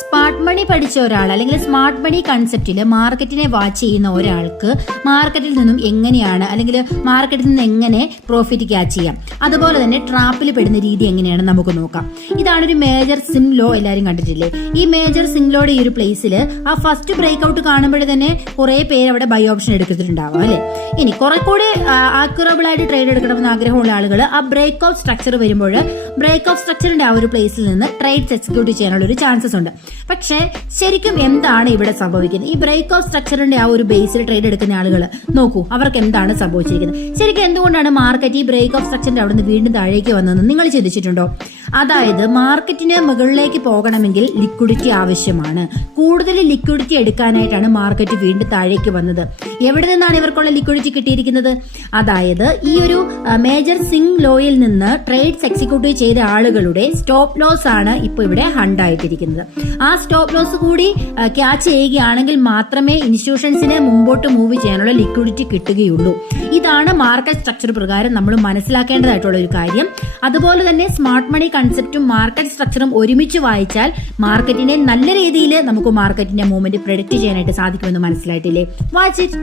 Smart money പഠിച്ച ഒരാൾ അല്ലെങ്കിൽ സ്മാർട്ട് മണി കൺസെപ്റ്റിൽ മാർക്കറ്റിനെ വാച്ച് ചെയ്യുന്ന ഒരാൾക്ക് മാർക്കറ്റിൽ നിന്നും എങ്ങനെയാണ് അല്ലെങ്കിൽ മാർക്കറ്റിൽ നിന്ന് എങ്ങനെ പ്രോഫിറ്റ് ക്യാച്ച് ചെയ്യാം, അതുപോലെ തന്നെ ട്രാപ്പിൽ പെടുന്ന രീതി എങ്ങനെയാണ് നമുക്ക് നോക്കാം. ഇതാണ് ഒരു മേജർ സിം ലോ. എല്ലാവരും കണ്ടിട്ടില്ലേ? ഈ മേജർ സിം ലോയുടെ ഈ ഒരു പ്ലേസിൽ ആ ഫസ്റ്റ് ബ്രേക്ക് ഔട്ട് കാണുമ്പോഴേ തന്നെ കുറെ പേര് അവിടെ ബൈ ഓപ്ഷൻ എടുത്തിട്ടുണ്ടാവും അല്ലെ. ഇനി കുറെ കൂടെ ആക്യുറബിൾ ആയിട്ട് ട്രേഡ് എടുക്കണമെന്ന് ആഗ്രഹമുള്ള ആളുകൾ ആ ബ്രേക്ക് ഔട്ട് സ്ട്രക്ചർ വരുമ്പോൾ ബ്രേക്ക് ഔട്ട് സ്ട്രക്ചറിന്റെ ആ ഒരു പ്ലേസിൽ നിന്ന് ട്രേഡ്സ് എക്സിക്യൂട്ട് ചെയ്യാനുള്ള ഒരു ചാൻസസ് ഉണ്ട്. പക്ഷേ ശരിക്കും എന്താണ് ഇവിടെ സംഭവിക്കുന്നത്? ഈ ബ്രേക്ക് ഔട്ട് സ്ട്രക്ചറിന്റെ ആ ഒരു ബേസിൽ ട്രേഡ് എടുക്കുന്ന ആളുകൾ നോക്കൂ, അവർക്ക് എന്താണ് സംഭവിച്ചിരിക്കുന്നത്? ശരിക്കും എന്തുകൊണ്ടാണ് മാർക്കറ്റ് ഈ ബ്രേക്ക് ഔട്ട് സ്ട്രക്ചറിന്റെ അവിടെ നിന്ന് വീണ്ടും താഴേക്ക് വന്നതെന്ന് നിങ്ങൾ ചിന്തിച്ചിട്ടുണ്ടോ? അതായത് മാർക്കറ്റിന് മുകളിലേക്ക് പോകണമെങ്കിൽ ലിക്വിഡിറ്റി ആവശ്യമാണ്. കൂടുതൽ ലിക്വിഡിറ്റി എടുക്കാനായിട്ടാണ് മാർക്കറ്റ് വീണ്ടും താഴേക്ക് വന്നത്. എവിടെ നിന്നാണ് ഇവർക്കുള്ള ലിക്വിഡിറ്റി കിട്ടിയിരിക്കുന്നത്? അതായത് ഈ ഒരു മേജർ സിംഗ് ലോയിൽ നിന്ന് ട്രേഡ്സ് എക്സിക്യൂട്ട് ചെയ്ത ആളുകളുടെ സ്റ്റോപ്പ് ലോസ് ആണ് ഇപ്പോൾ ഇവിടെ ഹണ്ട് ആയിട്ടിരിക്കുന്നത്. ആ സ്റ്റോപ്പ് ലോസ് കൂടി ക്യാച്ച് ചെയ്യുകയാണെങ്കിൽ മാത്രമേ ഇൻസ്റ്റിറ്റ്യൂഷൻസിനെ മുമ്പോട്ട് മൂവ് ചെയ്യാനുള്ള ലിക്വിഡിറ്റി കിട്ടുകയുള്ളൂ. ഇതാണ് മാർക്കറ്റ് സ്ട്രക്ചർ പ്രകാരം നമ്മൾ മനസ്സിലാക്കേണ്ടതായിട്ടുള്ള ഒരു കാര്യം. അതുപോലെ തന്നെ സ്മാർട്ട് മണി കൺസെപ്റ്റും മാർക്കറ്റ് സ്ട്രക്ചറും ഒരുമിച്ച് വായിച്ചാൽ മാർക്കറ്റിനെ നല്ല രീതിയിൽ നമുക്ക് മാർക്കറ്റിന്റെ മൂവ്മെന്റ് പ്രെഡിക്റ്റ് ചെയ്യാനായിട്ട് സാധിക്കുമെന്ന് മനസ്സിലായിട്ടില്ലേ? Watch it.